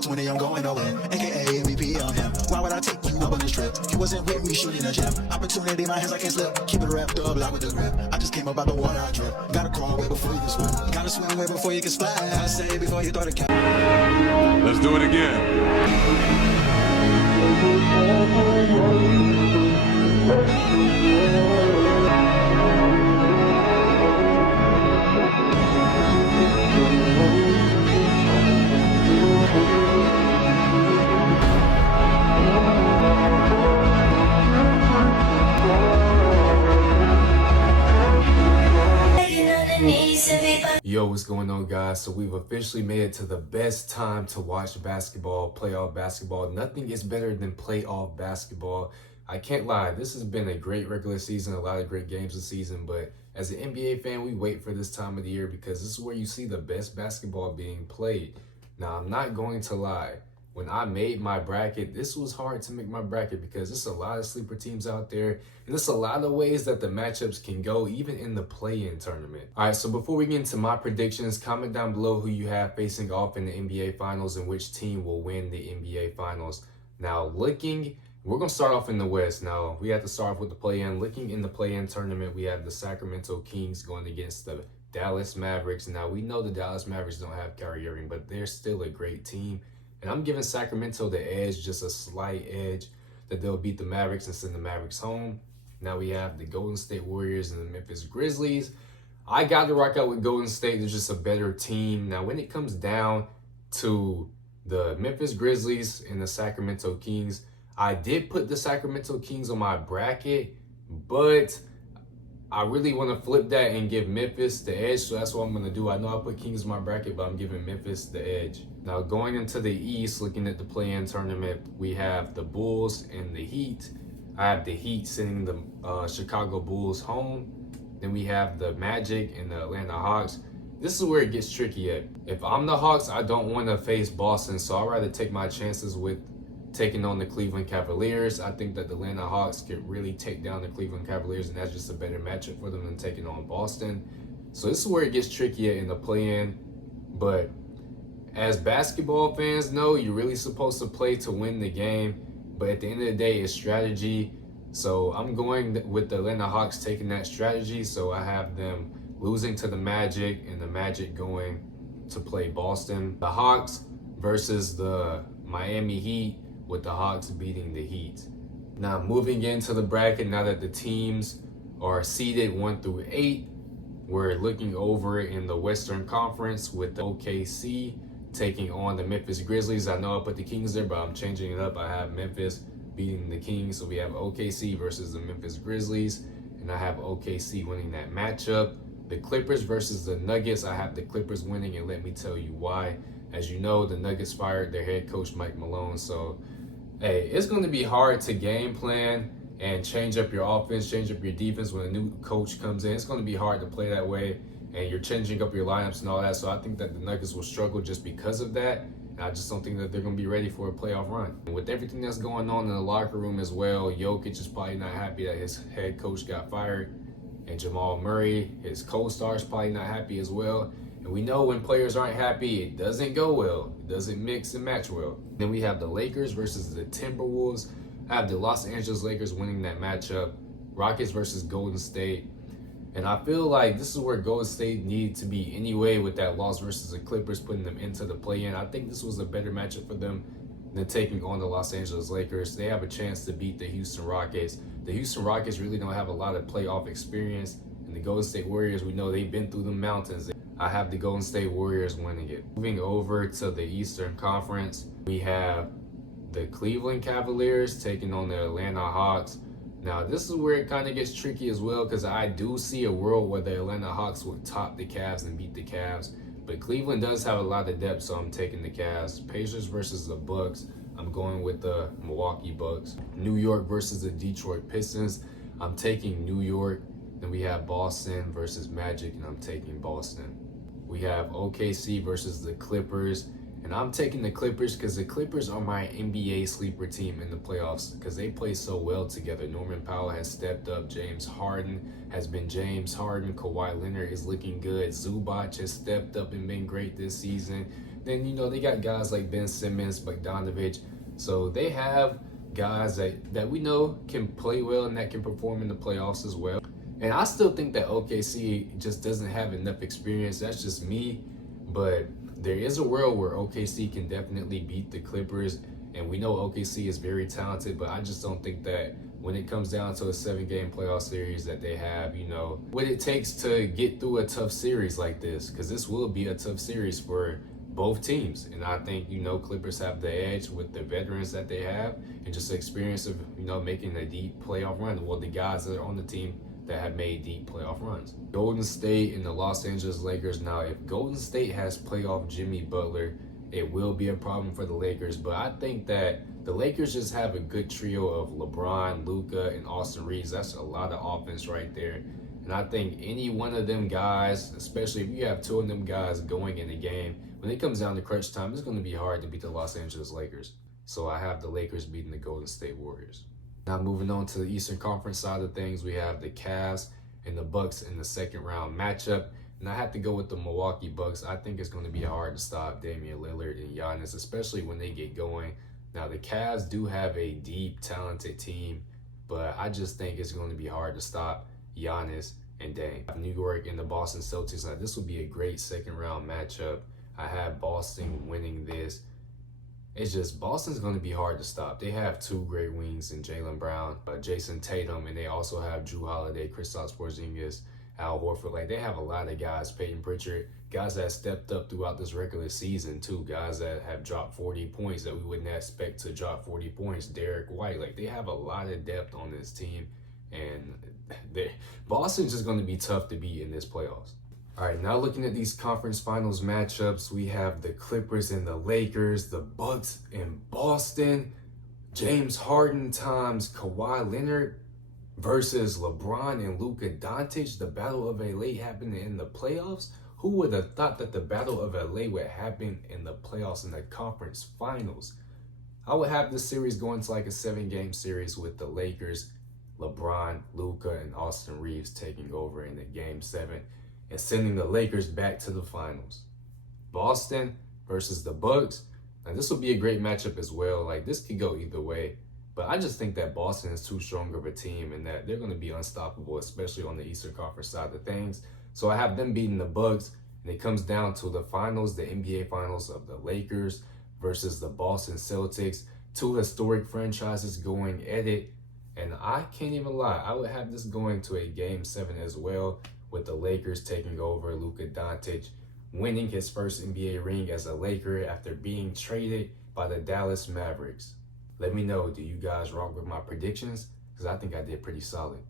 about 20, I'm going nowhere. AKA MVP on him. Why would I take you up on this trip? You wasn't with me shooting a gym. Opportunity, my hands I can't slip. Keep it wrapped up, lock with the grip. I just came up out the water I drip. Gotta crawl way before you can swim. Gotta swim way before you can splash. Gotta say before you throw the cat. Let's do it again. Yo, what's going on, guys? So we've officially made it to the best time to watch basketball, playoff basketball. Nothing is better than playoff basketball. I can't lie, this has been a great regular season, a lot of great games this season, but as an NBA fan, we wait for this time of the year because this is where you see the best basketball being played. Now, I'm not going to lie. When I made my bracket, this was hard to make my bracket because there's a lot of sleeper teams out there, and there's a lot of ways that the matchups can go, even in the play-in tournament. All right, so before we get into my predictions, comment down below who you have facing off in the NBA Finals and which team will win the NBA Finals. Now, we're going to start off in the West. Now, we have to start off with the play-in. Looking in the play-in tournament, we have the Sacramento Kings going against the Dallas Mavericks. Now, we know the Dallas Mavericks don't have Kyrie Irving, but they're still a great team. And I'm giving Sacramento the edge, just a slight edge, that they'll beat the Mavericks and send the Mavericks home. Now we have the Golden State Warriors and the Memphis Grizzlies. I got to rock out with Golden State. They're just a better team. Now, when it comes down to the Memphis Grizzlies and the Sacramento Kings, I did put the Sacramento Kings on my bracket, but I really want to flip that and give Memphis the edge, so that's what I'm going to do. I know I put Kings in my bracket, but I'm giving Memphis the edge. Now, going into the East, looking at the play-in tournament, we have the Bulls and the Heat. I have the Heat sending the Chicago Bulls home. Then we have the Magic and the Atlanta Hawks. This is where it gets tricky at. If I'm the Hawks, I don't want to face Boston, so I'd rather take my chances with taking on the Cleveland Cavaliers. I think that the Atlanta Hawks could really take down the Cleveland Cavaliers, and that's just a better matchup for them than taking on Boston. So this is where it gets trickier in the play-in. But as basketball fans know, you're really supposed to play to win the game. But at the end of the day, it's strategy. So I'm going with the Atlanta Hawks taking that strategy. So I have them losing to the Magic and the Magic going to play Boston. The Hawks versus the Miami Heat, with the Hawks beating the Heat. Now, moving into the bracket, now that the teams are seeded 1 through 8, we're looking over in the Western Conference with the OKC taking on the Memphis Grizzlies. I know I put the Kings there, but I'm changing it up. I have Memphis beating the Kings. So we have OKC versus the Memphis Grizzlies, and I have OKC winning that matchup. The Clippers versus the Nuggets, I have the Clippers winning, and let me tell you why. As you know, the Nuggets fired their head coach, Mike Malone. So, hey, it's going to be hard to game plan and change up your offense, change up your defense when a new coach comes in. It's going to be hard to play that way, and you're changing up your lineups and all that. So I think that the Nuggets will struggle just because of that. And I just don't think that they're going to be ready for a playoff run. And with everything that's going on in the locker room as well, Jokic is probably not happy that his head coach got fired. And Jamal Murray, his co-star, is probably not happy as well. And we know when players aren't happy, it doesn't go well. It doesn't mix and match well. Then we have the Lakers versus the Timberwolves. I have the Los Angeles Lakers winning that matchup. Rockets versus Golden State. And I feel like this is where Golden State needed to be anyway, with that loss versus the Clippers, putting them into the play-in. I think this was a better matchup for them than taking on the Los Angeles Lakers. They have a chance to beat the Houston Rockets. The Houston Rockets really don't have a lot of playoff experience. And the Golden State Warriors, we know they've been through the mountains. I have the Golden State Warriors winning it. Moving over to the Eastern Conference, we have the Cleveland Cavaliers taking on the Atlanta Hawks. Now, this is where it kind of gets tricky as well, because I do see a world where the Atlanta Hawks would top the Cavs and beat the Cavs. But Cleveland does have a lot of depth, so I'm taking the Cavs. Pacers versus the Bucks, I'm going with the Milwaukee Bucks. New York versus the Detroit Pistons, I'm taking New York. Then we have Boston versus Magic, and I'm taking Boston. We have OKC versus the Clippers, And I'm taking the Clippers because the Clippers are my NBA sleeper team in the playoffs because they play so well together. Norman Powell has stepped up. James Harden has been James Harden. Kawhi Leonard is looking good. Zubac has stepped up and been great this season. Then, they got guys like Ben Simmons, Bogdanovic. So they have guys that we know can play well and that can perform in the playoffs as well. And I still think that OKC just doesn't have enough experience. That's just me. But there is a world where OKC can definitely beat the Clippers. And we know OKC is very talented, but I just don't think that when it comes down to a 7-game playoff series that they have, what it takes to get through a tough series like this. Because this will be a tough series for both teams. And I think, Clippers have the edge with the veterans that they have and just the experience of, making a deep playoff run. Well, the guys that are on the team that have made deep playoff runs. Golden State and the Los Angeles Lakers. Now, if Golden State has playoff Jimmy Butler, it will be a problem for the Lakers. But I think that the Lakers just have a good trio of LeBron, Luka, and Austin Reeves. That's a lot of offense right there. And I think any one of them guys, especially if you have two of them guys going in the game, when it comes down to crunch time, it's going to be hard to beat the Los Angeles Lakers. So I have the Lakers beating the Golden State Warriors. Now moving on to the Eastern Conference side of things, we have the Cavs and the Bucks in the second round matchup. And I have to go with the Milwaukee Bucks. I think it's going to be hard to stop Damian Lillard and Giannis, especially when they get going. Now the Cavs do have a deep, talented team, but I just think it's going to be hard to stop Giannis and Dame. New York and the Boston Celtics. Now this will be a great second round matchup. I have Boston winning this. It's just Boston's going to be hard to stop. They have two great wings in Jaylen Brown, Jason Tatum, and they also have Jrue Holiday, Kristaps Porzingis, Al Horford. Like, they have a lot of guys, Peyton Pritchard, guys that stepped up throughout this regular season too, guys that have dropped 40 points that we wouldn't expect to drop 40 points. Derek White, like, they have a lot of depth on this team, and Boston's just going to be tough to beat in this playoffs. All right, now looking at these conference finals matchups, we have the Clippers and the Lakers, the Bucks and Boston, James Harden times Kawhi Leonard versus LeBron and Luka Doncic. The Battle of LA happening in the playoffs. Who would have thought that the Battle of LA would happen in the playoffs in the conference finals? I would have this series going to like a 7-game series with the Lakers, LeBron, Luka, and Austin Reeves taking over in the Game 7. And sending the Lakers back to the finals. Boston versus the Bucks. Now this will be a great matchup as well. Like, this could go either way. But I just think that Boston is too strong of a team and that they're going to be unstoppable, especially on the Eastern Conference side of things. So I have them beating the Bucks. And it comes down to the finals, the NBA finals of the Lakers versus the Boston Celtics. Two historic franchises going at it. And I can't even lie. I would have this going to a Game 7 as well, with the Lakers taking over, Luka Doncic winning his first NBA ring as a Laker after being traded by the Dallas Mavericks. Let me know, do you guys rock with my predictions? Because I think I did pretty solid.